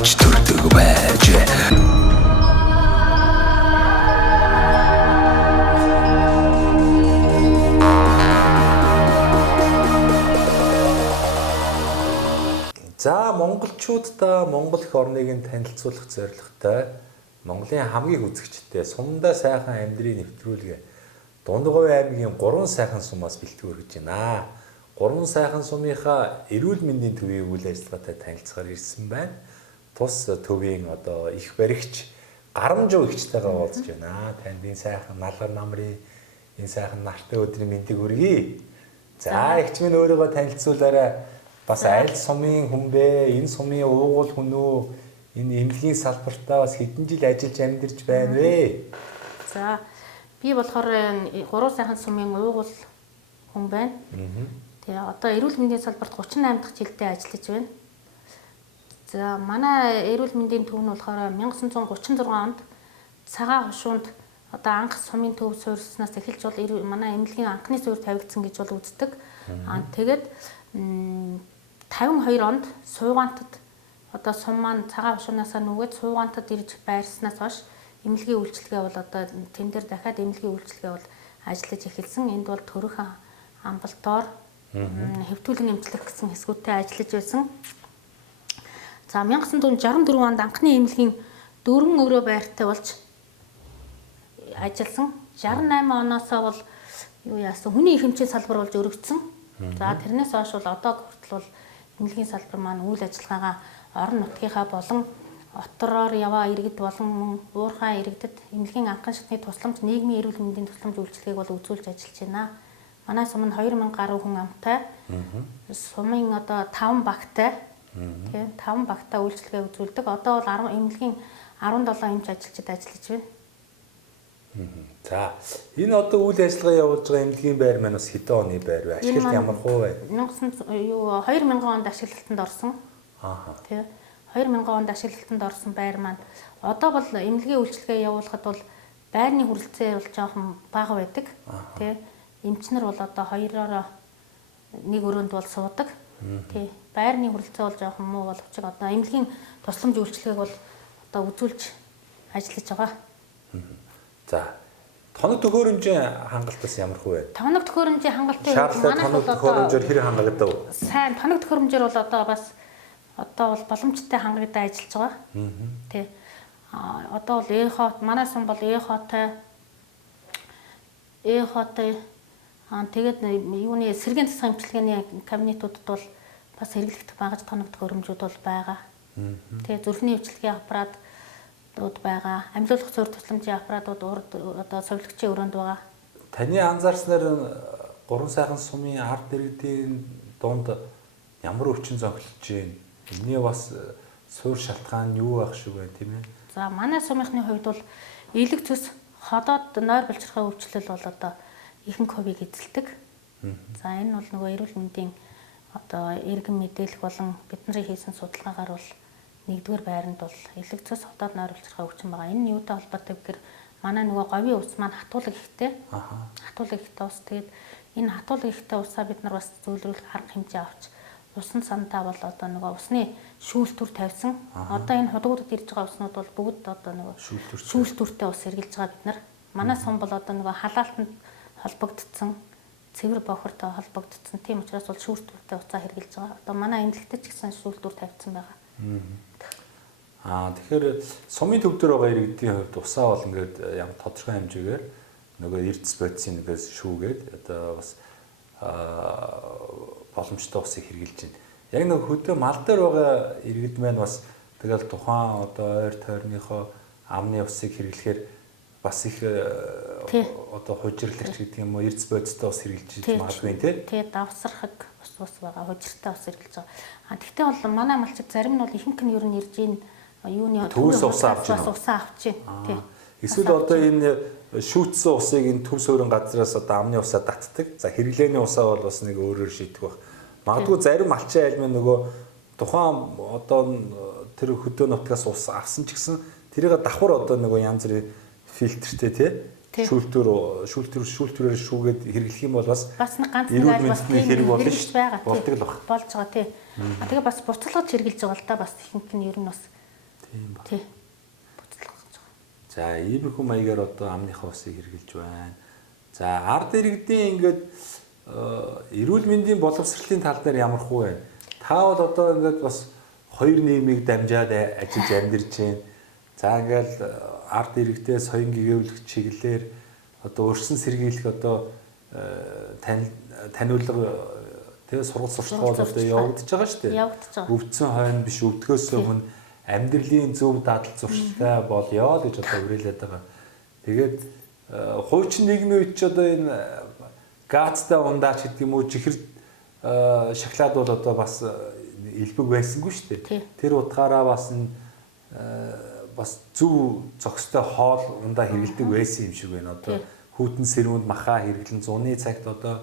Авч төрдөг байж. За монголчуудаа Монгол их орныг нь танилцуулах зорилготой Монголын хамгийн үзэгчтэй сумдаа сайхан амьдрын нэвтрүүлгээ Дундгой аймгийн 3 сайхан сумаас бэлтгэр гэж байна. 3 сайхан сумынхаа эрүүл мэндийн төвийн үйл ажиллагаатай танилцахаар ирсэн байна. Тус төвийн одоо их баригч Гарамжуу ихчтэйгээ уулзж байна. Танд энэ сайхан налгар намрын энэ сайхан нартай өдрийн мэндийг хүргэе. За ихч минь өөрийгөө танилцуулаарай. Бас аль сумын хүн бэ? Энэ сумын уугуул хүн үү? Энэ эмнэлгийн салбартаа бас хэдэн жил ажиллаж амьдарч байна вэ? За би болохоор 3 сайхан сумын уугуул хүн байна. Тэгээ одоо эрүүл мэндийн салбарт 38 дахь жилдээ ажиллаж байна. За манай эрүүл мэндийн төв нь болохоор 1936 онд цагаан хушуунд одоо анх сумын төв суурьснаас эхэлж бол манай эмнэлгийн анхны суурь тавигдсан гэж бол үздэг. Тэгээд 52 онд Суугаантад одоо сум маань цагаан хушуунаасаа нүгээд Суугаантад ирж байрснаас хойш эмнэлгийн үйлчилгээ бол одоо тэн дээр дахиад эмнэлгийн үйлчилгээ бол ажиллаж эхэлсэн. Энд бол төрөх амбалтоор хэвтүүлэн эмчлэх гэсэн хэсгүүдтэй ажиллаж байсан. За 1964 онд анхны эмнэлгийн 4 өрөө байртай болж ажилласан. 68 оноосоо бол юу яасан хүний их хэмжээ салбар болж өргөцсөн. За тэрнээс хойш бол одоо хүртэл бол эмнэлгийн салбар маань үйл ажиллагаагаа орон нутгийнхаа болон отороор яваа иргэд болон уурхай иргэдэд эмнэлгийн анхан шатны тусламж, нийгмийн эрүүл мэндийн тусламж үйлчилгээг бол үзүүлж ажиллаж байна. Манай сум нь 2000 гаруй хүн амтай. Сумын одоо 5 багтай. Тийм 5 багтай үйлчилгээ үзүүлдэг. Одоо бол эмнэлгийн 17 эмч ажилчид ажиллаж байна. За энэ одоо үйл ажиллагаа явуулж байгаа эмнэлгийн байр маань бас хэдэн оны байр вэ? Ашиглалт ямар хуу вэ? 2000 онд ашиглалтанд орсон. Тий. 2000 онд ашиглалтанд орсон байр маань одоо бол эмнэлгийн үйлчилгээ явуулахад бол байрны хүрэлцээ бол жоохон бага байдаг. Тий. Эмчнэр бол одоо хоёроор нэг өрөөнд бол суудаг. Тий. Байрны хүрэлцээ бол жоохон муу боловч одоо эмнэлгийн тусламж үйлчилгээг бол одоо үзүүлж ажиллаж байгаа. За тоног төхөөрөмжийн хангалт бас ямар хөө вэ? Тоног төхөөрөмжийн хангалтын тоног төхөөрөмжөөр хэрэг хангагдав? Сайн тоног төхөөрөмжөөр бол одоо бас одоо бол боломжтой хангагдаж ажиллаж байгаа. Тий. Одоо бол эхот манай сум бол эхотой тэгээд юуны сэргийн засгийн эмчилгээний кабинетуудад бол бас хэрэглэгдэх багаж тоног төхөөрөмжүүд бол байгаа. Тэгээ зүрхний эмчилгээний аппарат байгаа. Амьлуулах зүйр тусламжийн аппаратууд урд одоо совилгчийн өрөөнд байгаа. Таны анзаарснаар 3 сайхан сумын ард иргэдийн дунд ямар өвчин зохилж байна? Энийний бас суур шалтгаан нь юу байх шиг байна тийм ээ? За манай сумынхны хувьд бол элэг цэс ходоод нойр булчирхай өвчлөл бол одоо ихэнх хувийг эзэлдэг. За энэ бол нөгөө эрүүл мэндийн одоо иргэн мэдээлэх болон бидний хийсэн судалгаагаар бол нэгдүгээр байранд бол элэг цэс ходоод нойр булчирхай өвчин байгаа. Энэ нь юутай холбоотой гэхээр манай нөгөө говийн ус маань хатуулаг ихтэй. Хатуулаг ихтэй ус. Тэгээд энэ хатуулаг ихтэй усаа бид нар бас зөвлөрүүлэх арга хэмжээ авч усан сандаа бол одоо нөгөө усны шүүлтүр тавьсан. Одоо энэ худгуудад ирж байгаа уснууд бол бүгд одоо нөгөө шүүлтүртэй ус хэрглэж байгаа бид нар. Манай сум бол одоо нөгөө халаалтанд холбогдсон, цэвэр бохортой холбогдсон. Тийм учраас бол шүүлтүртэй усаа хэрглэж байгаа. Одоо манай эмнэлэгтээ ч гэсэн шүүлтүр тавьсан байгаа. Тэгэхээр сумын төв дээр байгаа иргэдийн хувьд усаа бол ингээд ямар тодорхой хэмжээгээр нөгөө эрдэс бодисын нэгээс шүүгээд одоо бас боломжтой усыг хэрглэж байна. Яг нэг хөдөө мал дээр байгаа иргэд маань бас тэгэл тухайн одоо ойр тойрныхоо амны усыг хэрглэхээр бас их одоо хужирлагч гэдэг юм уу эрдэс бодистой ус хэрглэж магадгүй тий. Тий давсархаг ус байгаа хужиртай ус хэрглэж байгаа. Тэгтээ бол манай малчид зарим нь бол ихэнх нь ер нь ирж ийн юуны төвөөс усаа авч байна. Эсвэл одоо энэ шүүтсэн усыг энэ төв суурин газраас одоо амны усаа татдаг. За хэрэглээний усаа бол бас нэг өөрөөр шийдэх байх. Магадгүй зарим малчин айл маань нөгөө тухайн одоо тэр хөдөө нутгаас ус авсан ч гэсэн тэрийг давхар одоо нөгөө янз бүрийн фильтртэй тий шүүлтүрээр шүүгээд хэрэглэх юм бол бас нэг ганц нэг айл бас хэрэг болно шүү дээ. Болдог л баг. Болж байгаа тий. Тэгээ бас буцалгаж хэрэглэж байгаа л да бас ихэнх нь ер нь бас Тийм ба. Тий. Буцлах гэж байгаа. За иймэрхүү маягаар одоо амныхаа усыг хэрэгжилж байна. За ард иргэдийн ингээд эрүүл мэндийн боловсролын тал дээр ямар хөө вэ? Та бол одоо ингээд бас хоёр нийгмийг дамжаад ажиллаж амьдарч байна. За ингээд ард иргэдээ соён гэгэвлэх чиглэлээр одоо өрсөн сэргийлэх одоо таниулга тэгээ сургууль сурталчилгаанд одоо явагдаж байгаа шүү дээ. Явагдаж байгаа. Өвдсөн хойно биш өвдгөөс өмнө амьдралын зөв дадал зуршилтай болёо гэж одоо уриалаад байгаа. Тэгээд хуучин нийгмийн үед ч одоо энэ газтай ундаач гэдэг юм уу жихэр шоколад бол одоо бас элбэг байсангүй шүү дээ. Тэр утгаараа бас бас зөв зохистой хоол ундаа хэрэгэлдэг байсан юм шиг байна. Одоо хүйтэн сэрүүнд махаа хэрэглэн зуны цагт одоо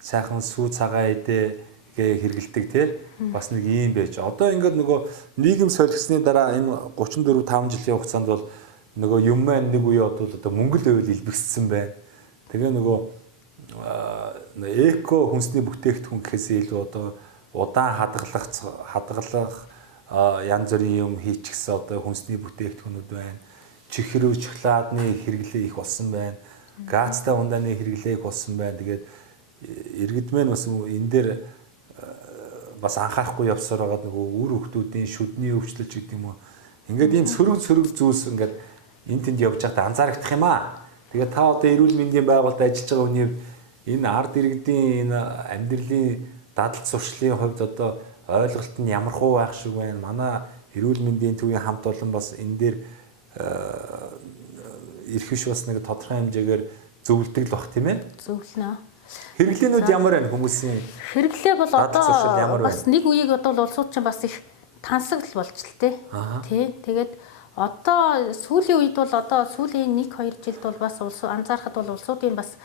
сайхан сүү цагаан эдээ хэрэгэлдэг тий бас нэг юм байж. Одоо ингээд нөгөө нийгэм солигсны дараа энэ 34 5 жилийн хугацаанд бол нөгөө юм маань нэг үе бол одоо мөнгөл байвал илбэгссэн байна. Тэгээ нөгөө эко хүнсний бүтээгдэхүүн гэхээс илүү одоо удаан хадгалах янз бүрийн юм хийчихсэн одоо хүнсний бүтээгдэхүүнүүд байна. Чихрүү шоколадны хэрэглээ их болсон байна. Газтай ундааны хэрэглээ их болсон байна. Тэгээд иргэд мэн бас энэ дээр бас анхаарахгүй явсаар байгаа нөгөө үр хөвгүүдийн шүдний өвчлөлч гэдэг юм уу. Ингээд ийм сөрөг зүйлс ингээд энд тэнд явж байхдаа анзаарагдах юм аа. Тэгээд та одоо эрүүл мэндийн байгууллагад ажиллаж байгаа хүний энэ ард иргэдийн энэ амьдралын дадал зуршлын хувьд одоо ойлголт нь ямар хуу байх шиг байна. Манай эрүүл мэндийн төвийн хамт олон бас энэ дээр ирэх биш бас нэг тодорхой хэмжээгээр зөвлөдөг л бах тийм ээ. Зөвлөнө. Хэрэглээнүүд ямар байна хүмүүсийн? Хэрэглээ бол одоо бас нэг үеиг одоо улсууд чинь бас их тансагл болж л тээ. Тий. Тэгээд одоо сүүлийн үед бол одоо сүүлийн 1-2 жилд бол бас анзаарахад бол улсуудын бас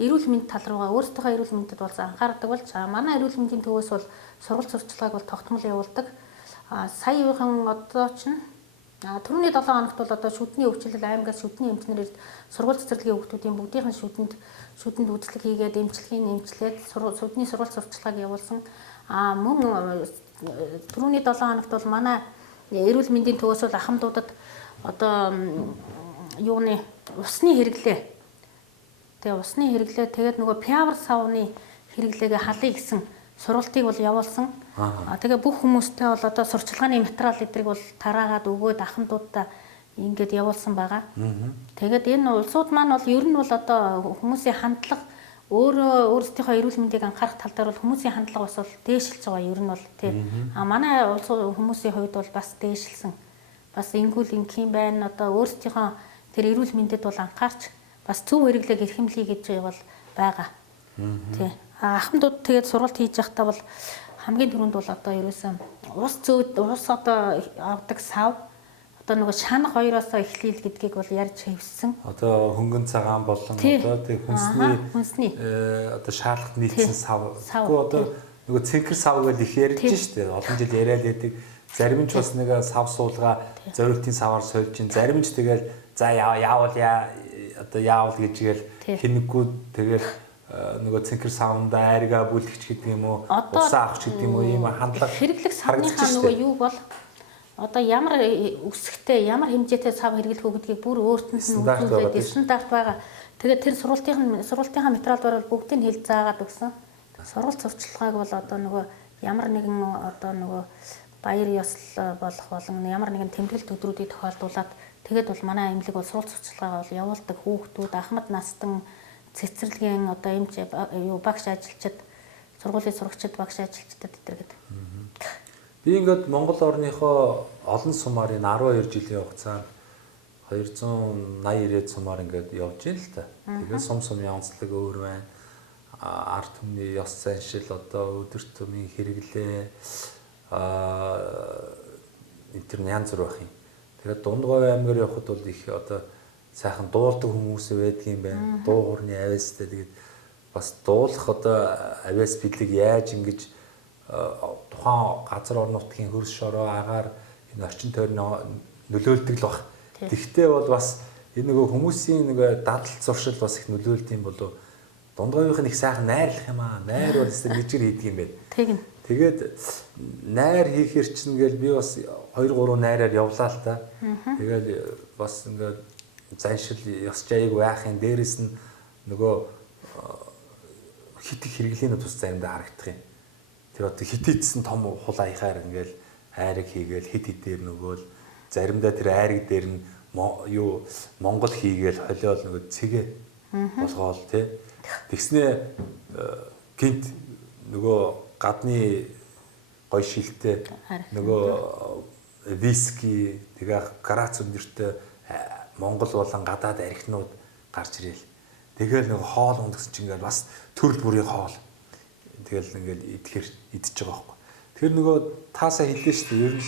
эрүүл мэнд тал руугаа өөрсдийнхөө эрүүл мэндэд бол анхаардаг болж манай эрүүл мэндийн төвөөс бол сургалт сурталчилгааг бол тогтмол явуулдаг. Саяхан одоо чинь түрүүний 7 хоногт бол одоо шүдний өвчлөл аймагаас шүдний эмчнэрээр сургууль цэцэрлэгийн хүүхдүүдийн бүгдийнхэн шүдэнд үзлэг хийгээд эмчилгээг нэмчлээд шүдний сургууль сурталчилгааг явуулсан. Мөн түрүүний 7 хоногт бол манай эрүүл мэндийн төвөөс бол ахмадуудад одоо юуны усны хэрэглээ. Тэгээ усны хэрэглээ тэгээд нөгөө пиавар савны хэрэглээгээ халъя гэсэн сургалтыг бол явуулсан. Тэгээ бүх хүмүүстэй бол одоо сурчлагын материал эдрийг бол тараагаад өгөөд ахмадуудаа ингээд явуулсан байгаа. Тэгээд энэ улсууд маань бол ер нь бол одоо хүмүүсийн хандлага өөрсдийнхөө эрүүл мэндийг анхаарах тал дээр бол хүмүүсийн хандлага бас бол дээшилж байгаа ер нь бол тий. Манай улс хүмүүсийн хувьд бол бас дээшилсэн. Бас ингүүл ингийн байна. Одоо өөрсдийнхөө тэр эрүүл мэндэд бол анхаарч бас зөв хэрэглээг эрхэмлэе гэж бол байгаа. Тий. Ахмадууд тэгээд сургалт хийж байхдаа бол хамгийн түрүүнд бол одоо ерөөсөн ус одоо авдаг сав одоо нөгөө шанах хоёроос эхлээл гэдгийг бол ярьж хэвссэн. Одоо хөнгөн цагаан болон одоо тэг хүнсний одоо шаардлагат нийцсэн сав. Тэгэхгүй одоо нөгөө цэнхэр сав гэж их ярьж штэ. Олон жил яриад байдаг. Зарим нь ч бас нэг сав суулга зориултын саваар сольж ин. Зарим нь ч тэгэл за яавал одоо яавал гэжгээл хинэггүй тэгэл нөгөө цэнхэр савнда айргаа бүлэгч гэдэг юм уу усаа авах гэдэг юм уу ийм хандлага хэрэглэх савныхаа нөгөө юу бол одоо ямар өсгтэй ямар хэмжээтэй сав хэрэглэх үү гэдгийг бүр өөртөө нь үзүүлээд стандарт байгаа. Тэгээд тэр сургалтынхаа материалаар бүгдийг нь хэл заагаад өгсөн. Сургалт сурталчилгааг бол одоо нөгөө ямар нэгэн одоо нөгөө баяр ёслол болох болон ямар нэгэн тэмдэглэлт өдрүүдийг тохиолдуулаад тэгээд бол манай эмнэлэг бол сургалт сурталчилгаа бол явуулдаг хүүхдүүд ахмад настан цэцэрлэгийн одоо эмч багш ажилчид сургуулийн сурагчид багш ажилчдад эдэргээд. Би ингээд Монгол орныхоо олон сумаар энэ 12 жилийн хугацаанд 280-90 сумаар ингээд явж ийн л та. Тэгээд сум явцлаг өөр байна. Ард түмний ёс заншил одоо өдөр тутмын хэрэглээ энэ төр янз бүр байх юм. Тэгээд Дундгой аймгаар явхад бол их одоо сайхан дуулдаг хүмүүс байдгийн байна. Дуу хуурны авьяастай тэгээд бас дуулах одоо авьяас бидлэг яаж ингэж тухайн газар орон нутгийн хөрс шороо агаар энэ орчин тойрны нөлөөлдөг л баг. Тэгвэл бол бас энэ нөгөө хүмүүсийн нөгөө дадал зуршил бас их нөлөөлд юм болов. Дундгойнх нь их сайхан найрлах юм аа. Найр бол өстой мэжгэр хийдэг юм байна. Тэгнь. Тэгээд найр хийхэр чинь ингээл би бас 2 3 найраар явлаа л та. Тэгэл бас ингээд заншил ёс жаяг байхын дээрэс нь нөгөө хит их хэрэглэний тус заримдаа харагдах юм. Тэр одоо хит идсэн том хул аяхаар ингээл айрыг хийгээл хит хитээр нөгөөл заримдаа тэр айрыг дээр нь юу Монгол хийгээл холиол нөгөө цэгээ болгоол тий. Тэгснээ гинт нөгөө гадны гоё шилтэй нөгөө виски тэгээ гарац өндөртэй Монгол болон гадаад архинууд гарч ирэл. Тэгэл нөгөө хоол ундагсан чинь ингээл бас төрөл бүрийн хоол. Тэгэл ингээл идэхэр идчихэж байгаа байхгүй. Тэр нөгөө таасаа хэллээ шүү дээ. Ер нь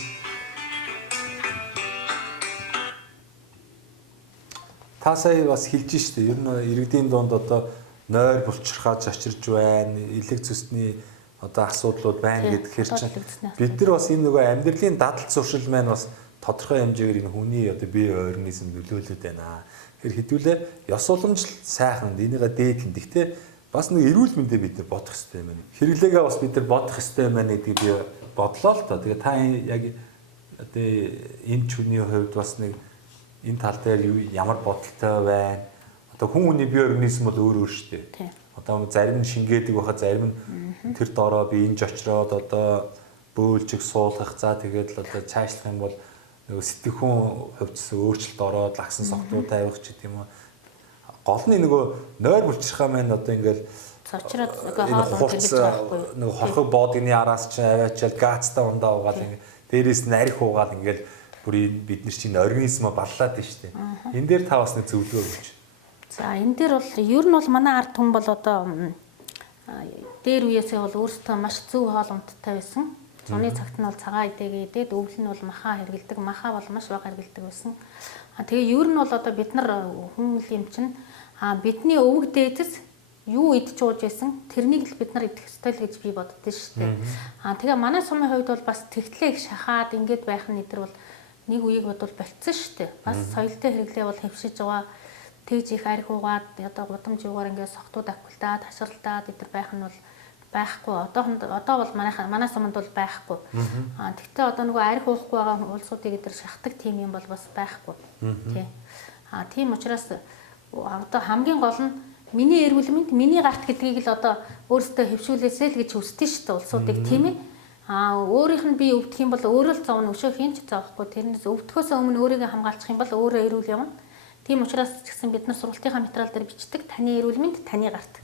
таасаа бас хэлж шүү дээ. Ер нь иргэдийн донд одоо нойр булчирхаад зочирж байна. Элэг зүсний одоо асуудлууд байна гэдгээр чинь бид нар бас энэ нөгөө амьдралын дадал зуршил маань бас тодорхой хэмжээгээр энэ хүний одоо бие организм нөлөөлөд байна. Тэгэхээр хэдүүлээ ёс уламжлал сайхан энийгээ дээдлэн. Гэхдээ бас нэг эрүүл мэндэ бид нар бодох хэрэгтэй юм байна. Хэрэглээгээ бас бид нар бодох хэрэгтэй байна гэдгийг би бодлоо л тоо. Тэгээ та яг одоо энэ хүний хувьд бас нэг энэ тал дээр ямар бодолтой байна. Одоо хүн хүний бие организм бол өөр өөр шүү дээ. Одоо зарим нь шингээдэг байхад зарим нь тэр доороо би энэ очроод одоо бөөлжиг суулгах. За тэгээд л одоо цаашлах юм бол нөгөө сэтгэхүйн хувьдсан өөрчлөлт ороод лагсан согтуу тавих ч гэдэм юм. Гол нь нөгөө нойр булчирхаа маань одоо ингээл цочроод нөгөө хоол ундаж байхгүй. Нөгөө хорхог боодны араас ч аваачаал гаацтай ундаа угаал ингээд дээрээс нь арх угаал ингээл бүр бид нар чинь организмаа баллаад байна шүү дээ. Энэ дээр та бас нэг зөвлөгөө өгч. За энэ дээр бол ер нь бол манай ард түмэн бол одоо дээр үеэсээ бол өөрсдөө маш зөв хоол ундтай байсан. Зуны цагт нь бол цагаан идэгээ идээд өвөл нь бол махаа хэргэлдэг. Махаа бол маш бага хэргэлдэг байсан. Тэгээ ер нь бол одоо бид нар хүмүүс юм чинь бидний өвөг дээдэс юу идж ууж байсан тэрнийг л бид нар идэх ёстой л гэж би боддөө шүү дээ. Тэгээ манай сумын хувьд бол бас тэгтлээ их шахаад ингээд байх нь эдэр бол нэг үеиг бодвол болцсон шүү дээ. Бас соёлтой хэрэглээ бол хөвшиж байгаа. Тэгж их арх угаад одоо гудамжуугаар ингээд согтууд акулдаад хаширалдаад эдэр байх нь бол байхгүй. Одоо бол манай суманд бол байхгүй. Тэгтээ одоо нөгөө арх уухгүй байгаа улсуудыг эдэр шахдаг тийм юм бол бас байхгүй. Тий. Тийм учраас одоо хамгийн гол нь миний эрүүл мэнд миний гарт гэдгийг л одоо өөрөөсөө хөвшүүлээсэй л гэж хүсдэж шүү дээ улсуудыг тийм ээ. Өөрийнх нь би өвдөх юм бол өөрөө л зовно өшөө хийн ч зовхгүй. Тэрнээс өвдөхөөс өмнө өөрийгөө хамгаалчих юм бол өөрөө эрүүл явна. Тийм учраас ч гэсэн бид нар сургалтынхаа материал дээр бичдэг таны эрүүл мэнд таны гарт.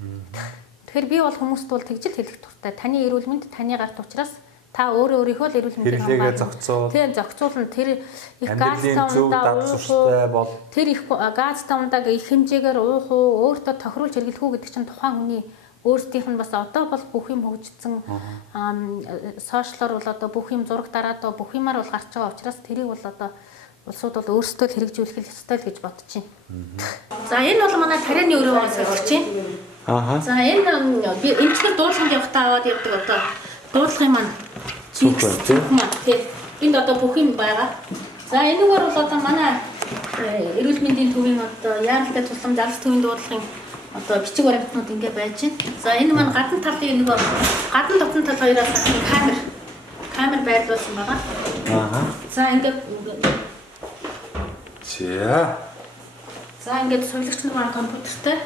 Тэгэхээр би бол хүмүүст бол тэгж л хэлэх туфтай. Таны эрүүл мэнд таны гарт учраас та өөрийнхөө л эрүүл мэндийг хамгаална. Тийм зохицуулна. Тэр их газ таамдаа уух. Тэр их газ таамдааг их хэмжээгээр уух уу, өөртөө тохируулж хэрэглэх үү гэдэг чинь тухайн хүний өөрсдийнх нь бас одоо бол бүх юм хөгжсөн. Сошиалор бол одоо бүх юм зураг дараад бүх юмар бол гарч байгаа учраас тэрийг бол одоо улсууд бол өөрсдөө л хэрэгжүүлэх ёстой л гэж бодож байна. За энэ бол манай тарианы өрөө байгаа сорч байна. За энэ би эмчнэр дуулаханд явахдаа аваад явдаг одоо дуулахын маань тийм энд одоо бүх юм байгаа. За энэгээр бол одоо манай эрүүл мэндийн төвийн одоо яаралтай тусламж алс төвийн дуулахын одоо бичиг баримтнууд ингэ байж байна. За энэ маань гадна талын нөгөө гадна дотн тал хоёроос камер байрлуулсан байгаа. За ингэ За ингээд сувилагч нар маань компьютертэй.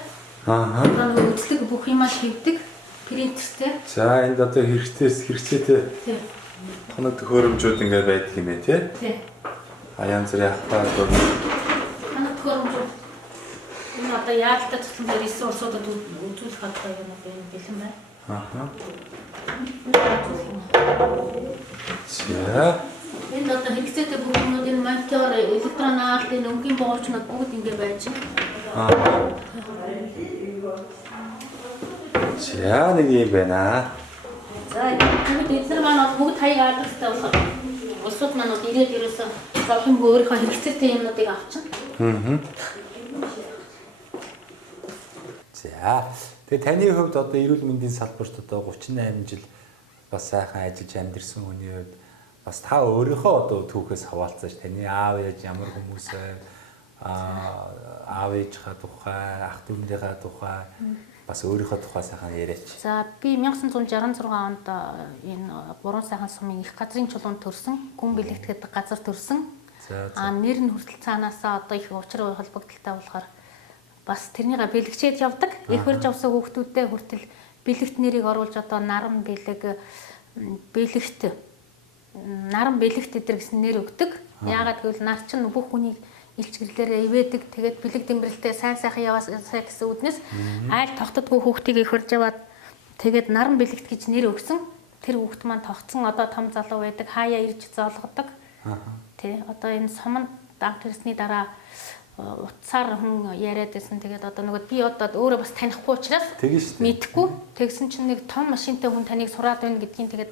Одоо нөгөө үзлэг бүх юмаа хийдэг принтертэй. За энд одоо хэрэгцээтэй тоног төхөөрөмжүүд ингээд байдаг юм ээ тий. Янз бүрийн хатаа тоног төхөөрөмжүүд. Энэ одоо яалттай туслан дээр ресурсуудад үзүүлэх хатгаа юм бэлэн байна. За энэ одоо хэрэгцээтэй бүх юмнууд энэ монитор, электрон аалт, энэ өнгийн боолчнууд бүгд ингэ байж байна. За нэг юм байна. За энэ эдгээр маань бүгд хаяг адрестай болох. Улсууд маань ирээд ерөөсөө зовхон өөрийнхөө хэрэгцээтэй юмнуудыг авчихна. За тэгээ таны хувьд одоо эрүүл мэндийн салбарт одоо 38 жил бас сайхан ажиллаж амьдэрсэн хүний хувьд бас та өөрийнхөө одоо түүхээс хаваалцааш таны аав ээж ямар хүмүүс аав ээжийнхаа тухай, ах дүүнийхээ тухай Бас өөрийнхөө тухай сайхан яриач. За би 1966 онд энэ Буруу сайхан сумын их газрын чулуунд төрсөн. Гүн бэлэгдэхэд газар төрсөн. Нэр нь хүртэл цаанаасаа одоо их учир холбогдолтой болохоор бас тэрнийга бэлэгчээд явдаг. Их барьж авсан хүүхдүүдтэй хүртэл бэлэгт нэрийг оруулж одоо наран бэлэг бэлэгт эдэр гэсэн нэр өгдөг. Яагаад гэвэл нар чинь бүх хүнийг илч гэрлээрээ ивэдэг. Тэгээд бэлэг дэмбэрэлтэй сайн сайхан яваасаа гэсэн үднэс айл тогтдоггүй хүүхдийг их барьж аваад тэгээд наран бэлэгт гэж нэр өгсөн. Тэр хүүхд маань тогтсон одоо том залуу байдаг. Хаяа ирж зоолгодог. Тэ одоо энэ суманд анх ирсний дараа утсаар хүн яриад байсан. Тэгээд одоо нөгөө би одоо өөрөө бас танихгүй учраас мэдхгүй. Тэгсэн чинь нэг том машинтай хүн таныг сураад байна гэдгийг тэгээд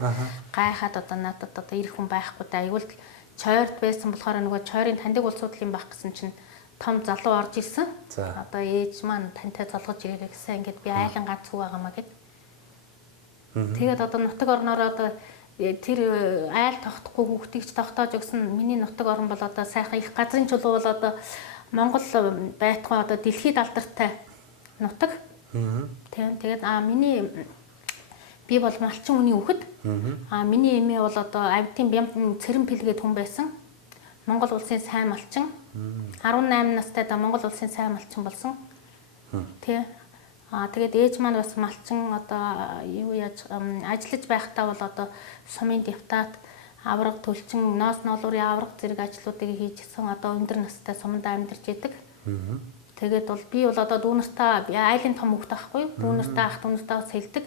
гайхаад одоо надад одоо ирэх хүн байхгүй да. Айгуул чойрд байсан болохоор нөгөө чойрын таньдаг улсуудлын баг гэсэн чинь том залуу орж ирсэн. Одоо ээж маань тантай залгаж ирээрэй гэсэн. Ингээд би айлан ганц хүү байгаамаа гэд. Тэгээд одоо нутаг орноор одоо тэр айл тогтохгүй хүүхдийг ч тогтоож өгсөн. Миний нутаг орн бол одоо сайхан их газрын чулуу бол одоо Монгол байтугай одоо дэлхийд алдартай нутаг. Тийм. Тэгээд би бол малчин хүний хүүхэд. Миний эмээ бол одоо авдын бямбан цэрэн пилгээд хүн байсан. Монгол улсын сайн малчин. 18 настайдаа Монгол улсын сайн малчин болсон. Тий. Тэгээд ээж маань бас малчин одоо юу яаж ажиллаж байхдаа бол одоо сумын депутат авраг төлчин ноос ноолуурын авраг зэрэг ажлуудыг хийжсэн одоо өндөр настай суманд амьдарч идэг. Тэгээд бол би бол одоо дүүнартаа айлын том хүүхэд байхгүй юу? Дүүнартаа ах дүүнартаа сэлдэг.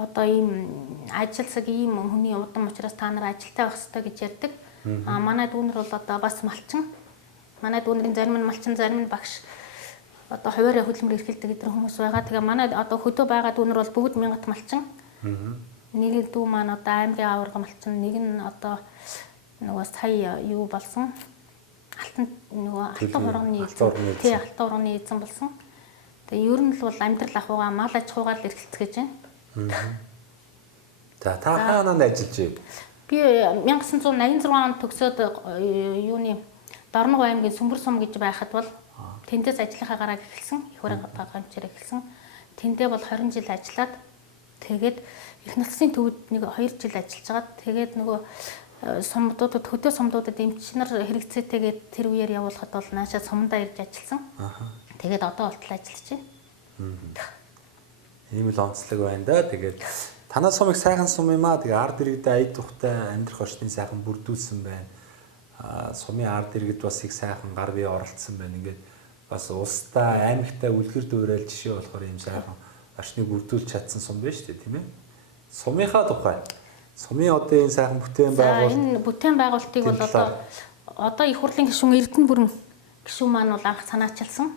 Одоо ийм ажилсаг ийм хүний удам учраас та нар ажилтаа байх хэрэгтэй гэж ярьдаг. Манай дүүнер бол одоо бас малчин. Манай дүүнерийн зарим нь малчин, зарим нь багш. Одоо хуваарь хөдөлмөр эрхэлдэг эдгээр хүмүүс байгаа. Тэгээ манай одоо хөдөө байгаа дүүнер бол бүгд мянгат малчин. Нэг дүү маань одоо аймгийн аварга малчин, нэг нь одоо нөгөө сая юу болсон? Алтан хурганы эзэн болсон. Тэгээ ер нь л бол амьдрал ахуйгаа мал аж ахуйгаар л эрхэлцгээж байна. За та хаанаа ажиллаж байна? Би 1986 онд төгсөөд юуны Дорногов аймгийн Сүмбэр сум гэж байхад бол тэндээс ажлынхаа гарааг эхэлсэн. Их бараг хэмжээр эхэлсэн. Тэндээ бол 20 жил ажиллаад тэгээд их насны төвд нэг 2 жил ажиллаж байгаад тэгээд нөгөө сумдуудад хөдөө сумдуудад эмчнэр хэрэгцээтэйгээд тэр үеэр явуулахад бол наашаа сумдаа ирж ажилласан. Тэгээд одоо болтол ажиллаж байна. Ийм л онцлог байна да. Тэгээд танаа сумыг сайхан сум юм аа. Тэгээ ард иргэдээ аяд тухтай амьдрах орчныг сайхан бүрдүүлсэн байна. Сумын ард иргэд бас их сайхан гар бие оролцсон байна. Ингээд бас улстай аймагтай үлгэр дуурайл жишээ болохоор ийм сайхан орчныг бүрдүүлж чадсан сум байна шүү дээ, тийм ээ. Сумынхаа тухай. Сумын одоо энэ сайхан бүтээн байгуулалт. Энэ бүтээн байгуулалтыг бол одоо их хурлын гишүүн Эрдэнэ бүрэн гишүүн маань бол анх санаачилсан.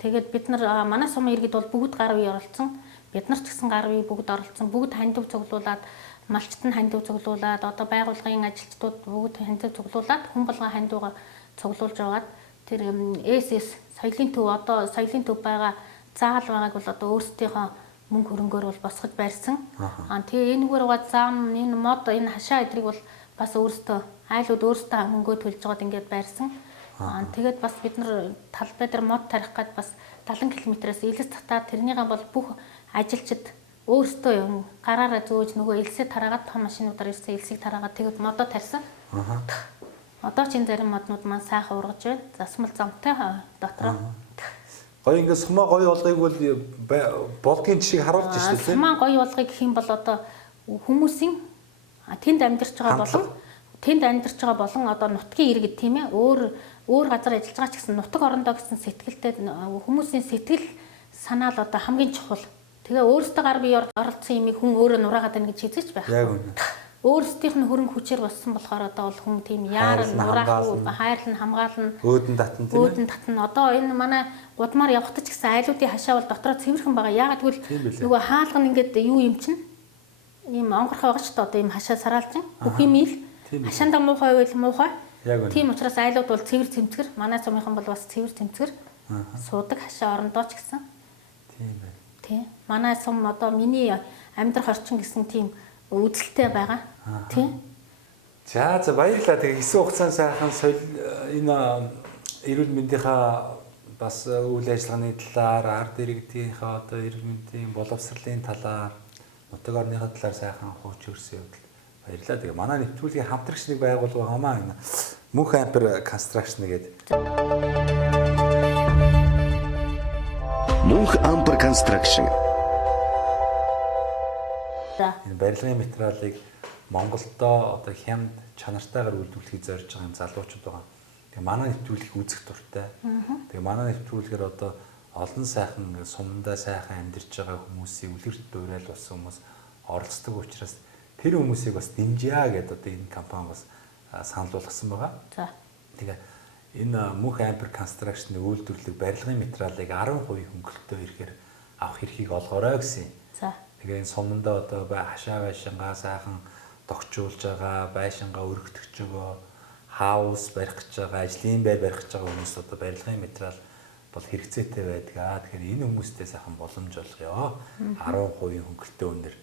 Тэгээд бид нар манай сумын иргэд бол бүгд гар бие оролцсон. Бид нар ч гэсэн гар бие бүгд оролцсон. Бүгд хандив цуглуулад, малчт нь хандив цуглуулад, одоо байгууллагын ажилчдууд бүгд хандив цуглуулад, хүн болгон хандивга цуглуулж аваад тэр СС соёлын төв одоо соёлын төв байгаа заал байгааг бол одоо өөрсдийнхөө мөнгө хөрөнгөөр бол босгож барьсан. Тэгээ энэгээр угаад зам энэ мод энэ хашаа эдрийг бол бас өөрсдөө айлууд өөрсдөө мөнгөө төлж байгаад ингээд барьсан. Тэгээд бас бид нар талбай дээр мод тарих гээд бас 70 км-ээс илэс татаад тэрнийгээ бол бүх ажилчид өөрсдөө гараараа зөөж нөгөө элсээ тараагаад том машинуудаар ирсэн элсийг тараагаад тэгээд модоо тарьсан. Одоо ч энэ зарим моднууд маань сайхан ургаж байна. Засмал замтай дотроо. Гоё ингээд сумаа гоё болгыг бол болдгийн жишийг харуулж байна шүү дээ. Сумаа гоё болгыг гэх юм бол одоо хүмүүсийн тэнд амьдарч байгаа болон одоо нутгийн иргэд тийм ээ өөр газар ажиллаж байгаа ч гэсэн нутаг орондоо гэсэн сэтгэлтэй хүмүүсийн сэтгэл санаа л одоо хамгийн чухал. Тэгээ өөрсдөө гар бие оролцсон юмыг хүн өөрөө нураагаад байна гэж хизээч байх. Яг үнэ. Өөрсдийнх нь хөрөнгө хүчээр болсон болохоор одоо бол хүн тийм яарал нураахгүй хайрлан хамгаална өөдөн татна тийм өөдөн татна. Одоо энэ манай гудмаар явхад ч гэсэн айлуудын хашаа бол дотроо цэвэрхэн байгаа. Яагаад гэвэл нөгөө хаалга нь ингээд юу юм чинь ийм онгорхой байгаа ч одоо ийм хашаа сараалж бүх юм ил хашаандаа муухай байвал муухай. Тийм учраас айлууд бол цэвэр цэмцгэр. Манай сумынхан бол бас цэвэр цэмцгэр суудаг хашаа орондоо ч гэсэн. Тийм байна. Тий. Манай сум одоо миний амьдрах орчин гэсэн тийм үзэлтэй байгаа. Тийм. За баярлалаа. Тэгээ хэсэг хугацаанд сайхан соёл энэ эрүүл мэндийнхаа бас үйл ажиллагааны талаар, ард иргэдийнхээ одоо иргэдийн боловсролын талаар, нутаг орныхоо талаар сайхан хууч өрсөн явдал баярлалаа. Тэгээ манай нэвтрүүлгийн хамтрагчныг байгуул байгаамаа энэ Мөнх Ампер Construction гэдэг. Мөнх Ампер Construction. Энэ барилгын материалыг Монголдо одоо хямд чанартайгаар үйлдвэрлэхийг зорж байгаа юм залуучууд байгаа. Тэгээ манай нэвтрүүлгийг үзэх дуртай. Тэгээ манай нэвтрүүлгээр одоо олон сайхан сумдаа сайхан амьдарч байгаа хүмүүсийг үлгэрт дуурайл болсон хүмүүс оролцдог учраас тэр хүмүүсийг бас дэмжье гэдээ одоо энэ компани бас санал болгосон байгаа. За. Тэгээ энэ Мөнх Ампер Construction-ы үйлдвэрлэх барилгын материалыг 10% хөнгөлөлтөөр ирэхээр авах эрхийг олгоорой гэсэн. За. Тэгээ энэ сумдаа одоо хашаа байшингаа сайхан тогтчулж байгаа, байшингаа өргөтгөж байгаа, хаус барих гэж байгаа, ажлын байр барих гэж байгаа хүмүүс одоо барилгын материал бол хэрэгцээтэй байдаг. Тэгэхээр энэ хүмүүстээ сайхан боломж олгоё. 10% хөнгөлөлтөө өндөр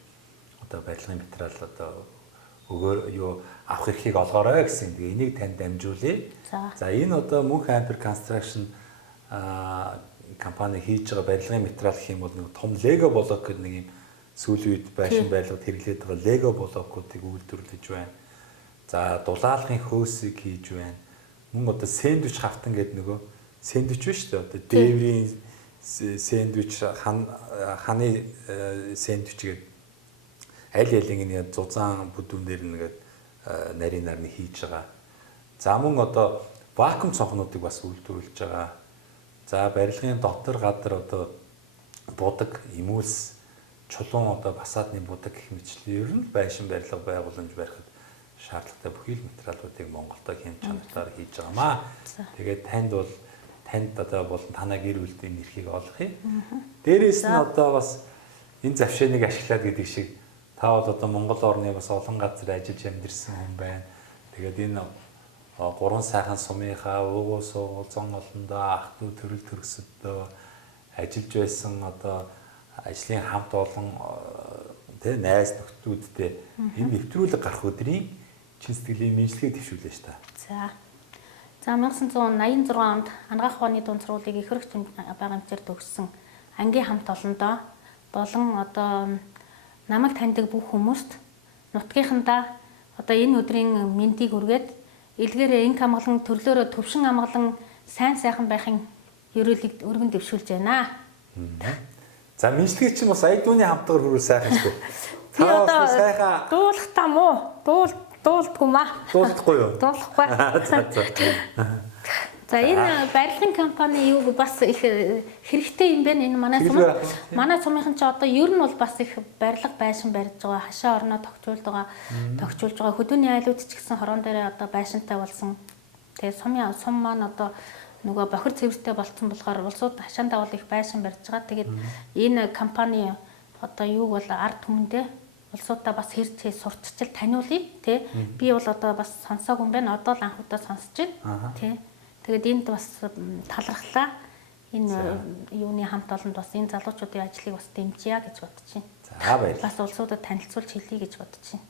одоо барилгын материал одоо авах эрхийг олгоорой гэсэн. Тэгээ энийг танд дамжуулъя. За энэ одоо Мөнх Ампер Construction компани хийж байгаа барилгын материал гэх юм бол нэг том лего блок гэдэг нэг юм сүүлийн үед байшин барилгад хэрэглээд байгаа лего блокуудыг үйлдвэрлэж байна. За дулаалгын хөөсийг хийж байна. Мөн одоо сэндвич хавтан гэдэг нөгөө сэндвич биш үү? Одоо дээврийн сэндвич ханы сэндвич гэдэг аль алиг нэг зузаан бүдүүн дээр нэгээд нарийнаар нь хийж байгаа. За мөн одоо вакуум цонхнуудыг бас үйлдвэрлэж байгаа. За барилгын дотор гадар одоо будаг, эмүүлс, чулуун одоо басаадны будаг гэх мэтчлэн ер нь байшин барилга байгууламж барихад шаардлагатай бүхий л материалуудыг Монголдо хямд чанартаар хийж байгаамаа. Тэгээд танд одоо болон танай гэр бүлийн эрхийг олгоё. Дээрээс нь одоо бас энэ завшааныг ашиглаад гэдэг шиг та бол одоо Монгол орны бас олон газар ажиллаж амьдэрсэн хүн байна. Тэгээд энэ гурван сайхан сумынхаа уугуул суугуул зон олондоо ах トゥ төрөл төрөсөдөө ажиллаж байсан одоо ажлын хамт олон тэ найз нөхдүүдтэй энэ нэвтрүүлэг гарах өдрийн чин сэтгэлийн мэдлэгээ төвшүүлээ ш та. За. За 1986 онд анагаах ухааны дунцруулыг их хөрөгч байгаа хэмжээр төгссөн ангийн хамт олондоо болон одоо намайг таньдаг бүх хүмүүст нутгийнхандаа одоо энэ өдрийн мэндийг хүргээд илгээрээ инк амгалан төрлөөрөө төвшин амгалан сайн сайхан байхын ерөөлийг өргөн дэвшүүлж байна. За мэдлэгээ чинь бас айдууны хамтгаар хүрвэл сайхан шүү. Та бас сайхан дуулах там уу? Дуулдгүй маа. Дуулахгүй юу? Дуулахгүй. За энэ барилгын компани юу бас их хэрэгтэй юм байна. Энэ манай сумынхан ч одоо ер нь бол бас их барилга байшин барьж байгаа, хашаа орноо тогтжуулж байгаа. Хөдөөний айлууд ч гэсэн хорон дээр одоо байшинтай болсон. Тэгээ сум маань одоо нөгөө бохир цэвэртэй болцсон болохоор улсууд хашаан давал их байшин барьж байгаа. Тэгээд энэ компани одоо юу бол ард түмэндээ улсуудаа бас хэрцээ сурталчил таниулъя тий. Би бол одоо бас сонсоогүй юм байна. Одоо л анх удаа сонсож байна. Тий. Тэгээд энд бас талархлаа. Энэ юуны хамт олонд бас энэ залуучуудын ажлыг бас дэмжье гэж бодож байна. За баярлалаа. Бас улсуудад танилцуулж хэлье гэж бодож байна.